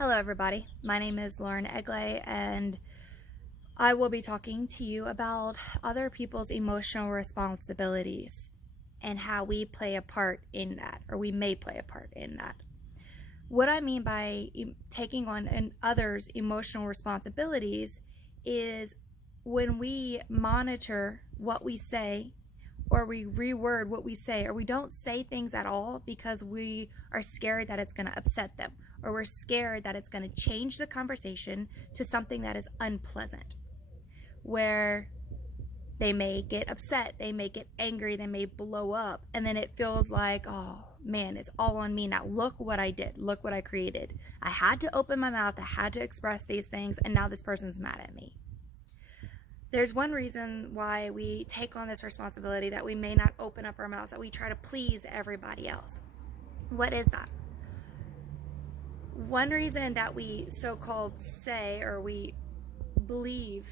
Hello, everybody. My name is Lauren Egley, and I will be talking to you about other people's emotional responsibilities and how we play a part in that, or we may play a part in that. What I mean by taking on others' emotional responsibilities is when we monitor what we say, or we reword what we say, or we don't say things at all because we are scared that it's going to upset them, or we're scared that it's going to change the conversation to something that is unpleasant, where they may get upset, they may get angry, they may blow up, and then it feels like, oh man, it's all on me now. Look what I did. Look what I created. I had to open my mouth. I had to express these things, and now this person's mad at me. There's one reason why we take on this responsibility that we may not open up our mouths, that we try to please everybody else. What is that? One reason that we so-called say, or we believe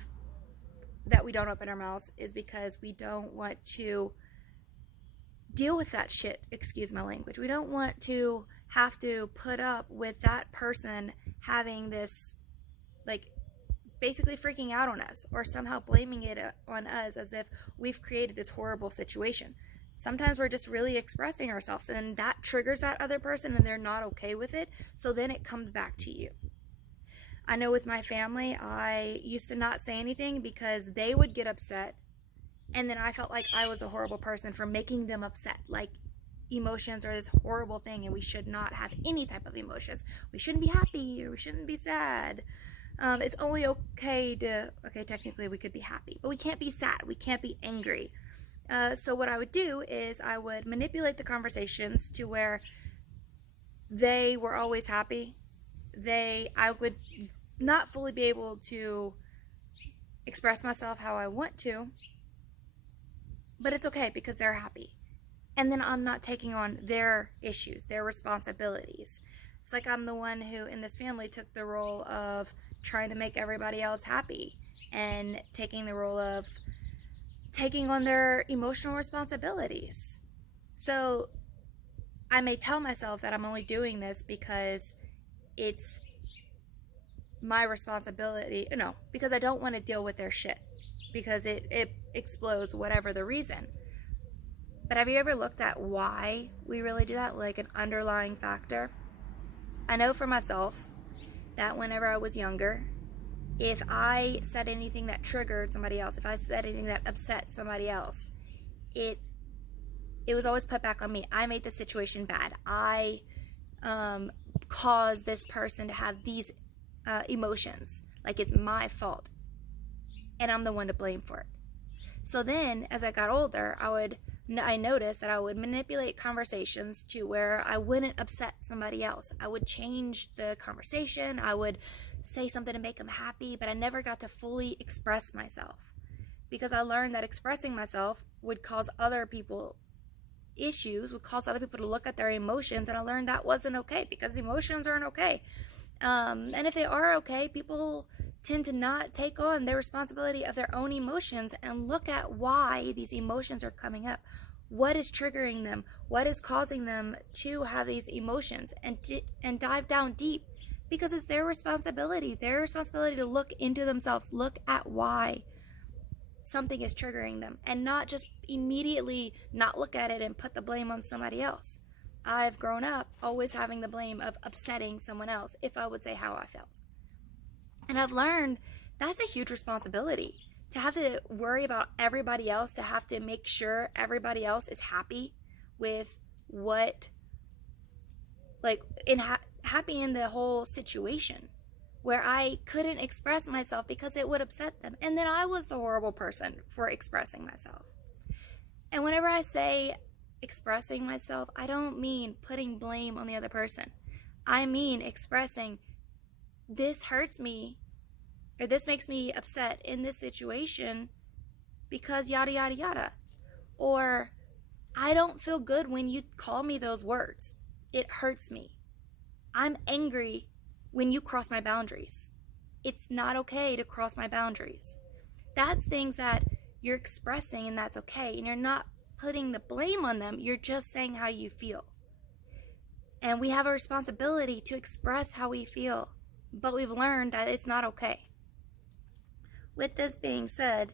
that we don't open our mouths, is because we don't want to deal with that shit, excuse my language. We don't want to have to put up with that person having this, like, basically freaking out on us, or somehow blaming it on us as if we've created this horrible situation. Sometimes we're just really expressing ourselves, and that triggers that other person, and they're not okay with it, so then it comes back to you. I know with my family, I used to not say anything because they would get upset, and then I felt like I was a horrible person for making them upset. Like, emotions are this horrible thing, and we should not have any type of emotions. We shouldn't be happy, or we shouldn't be sad. It's only okay technically we could be happy, but we can't be sad, we can't be angry. So what I would do is I would manipulate the conversations to where they were always happy. I would not fully be able to express myself how I want to, but it's okay because they're happy. And then I'm not taking on their issues, their responsibilities. It's like I'm the one who in this family took the role of trying to make everybody else happy, and taking the role of taking on their emotional responsibilities. So I may tell myself that I'm only doing this because it's my responsibility, because I don't want to deal with their shit, because it explodes, whatever the reason. But have you ever looked at why we really do that, like an underlying factor? I know for myself that whenever I was younger, if I said anything that triggered somebody else, if I said anything that upset somebody else, it was always put back on me. I made the situation bad. I caused this person to have these emotions. Like, it's my fault, and I'm the one to blame for it. So then, as I got older, I noticed that I would manipulate conversations to where I wouldn't upset somebody else. I would change the conversation. I would say something to make them happy, but I never got to fully express myself, because I learned that expressing myself would cause other people issues, would cause other people to look at their emotions, and I learned that wasn't okay, because emotions aren't okay. And if they are okay, people tend to not take on their responsibility of their own emotions and look at why these emotions are coming up. What is triggering them? What is causing them to have these emotions? And dive down deep, because it's their responsibility to look into themselves, look at why something is triggering them, and not just immediately not look at it and put the blame on somebody else. I've grown up always having the blame of upsetting someone else if I would say how I felt. And I've learned that's a huge responsibility, to have to worry about everybody else, to have to make sure everybody else is happy with what, like, happy in the whole situation, where I couldn't express myself because it would upset them. And then I was the horrible person for expressing myself. And whenever I say expressing myself, I don't mean putting blame on the other person. I mean expressing, this hurts me, or this makes me upset in this situation because yada yada yada. Or, I don't feel good when you call me those words. It hurts me. I'm angry when you cross my boundaries. It's not okay to cross my boundaries. That's things that you're expressing, and that's okay. And you're not putting the blame on them. You're just saying how you feel. And we have a responsibility to express how we feel, but we've learned that it's not okay. With this being said,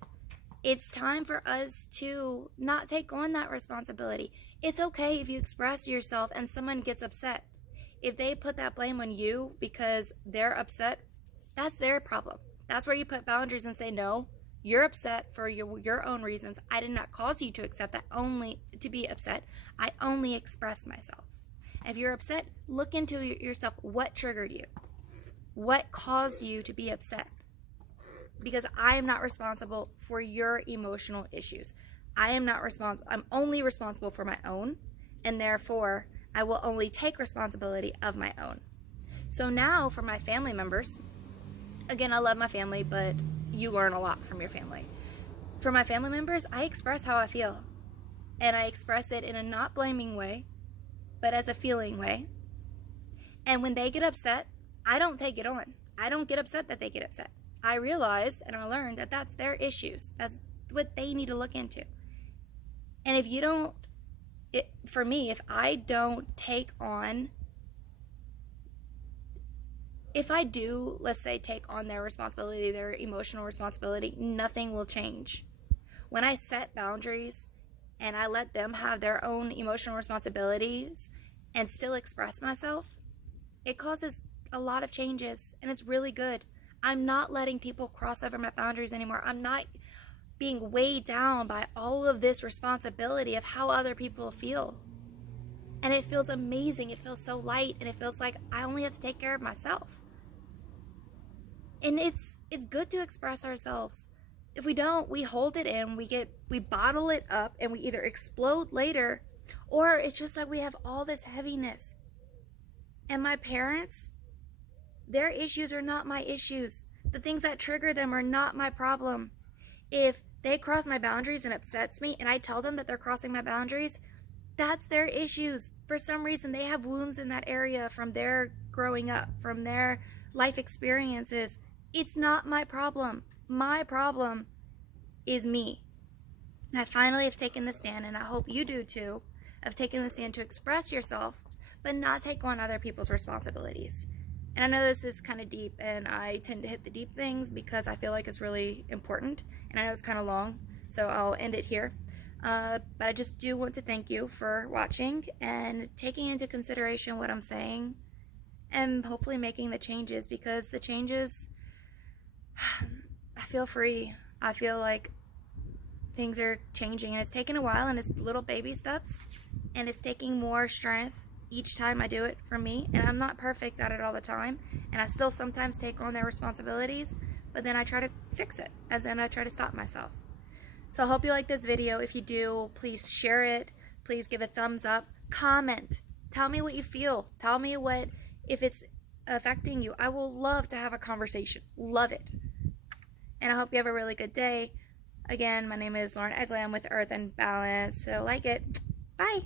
it's time for us to not take on that responsibility. It's okay if you express yourself and someone gets upset. If they put that blame on you because they're upset, that's their problem. That's where you put boundaries and say, no, you're upset for your own reasons. I did not cause you to accept that, only to be upset. I only expressed myself. If you're upset, look into yourself. What triggered you? What caused you to be upset? Because I am not responsible for your emotional issues. I'm only responsible for my own, and therefore I will only take responsibility of my own. So now for my family members, again, I love my family, but you learn a lot from your family. For my family members, I express how I feel, and I express it in a not blaming way, but as a feeling way. And when they get upset, I don't take it on. I don't get upset that they get upset. I realized and I learned that that's their issues. That's what they need to look into. And if you don't, for me, if I don't take on, if I do, let's say, take on their responsibility, their emotional responsibility, nothing will change. When I set boundaries and I let them have their own emotional responsibilities and still express myself, it causes a lot of changes, and it's really good. I'm not letting people cross over my boundaries anymore. I'm not being weighed down by all of this responsibility of how other people feel. And it feels amazing. It feels so light, and it feels like I only have to take care of myself. And it's good to express ourselves. If we don't, we hold it in, we bottle it up, and we either explode later, or it's just like we have all this heaviness. And my parents, their issues are not my issues. The things that trigger them are not my problem. If they cross my boundaries and upsets me, and I tell them that they're crossing my boundaries, that's their issues. For some reason, they have wounds in that area from their growing up, from their life experiences. It's not my problem. My problem is me. And I finally have taken the stand, and I hope you do too, of taking the stand to express yourself, but not take on other people's responsibilities. And I know this is kind of deep, and I tend to hit the deep things because I feel like it's really important, and I know it's kind of long, so I'll end it here. But I just do want to thank you for watching and taking into consideration what I'm saying, and hopefully making the changes, because the changes, I feel free. I feel like things are changing, and it's taken a while, and it's little baby steps, and it's taking more strength each time I do it for me. And I'm not perfect at it all the time, and I still sometimes take on their responsibilities, but then I try to fix it, as in I try to stop myself. So I hope you like this video. If you do, please share it. Please give a thumbs up. Comment. Tell me what you feel. Tell me if it's affecting you. I will love to have a conversation. Love it. And I hope you have a really good day. Again, my name is Lauren Egley. I'm with Earth and Balance. So like it. Bye.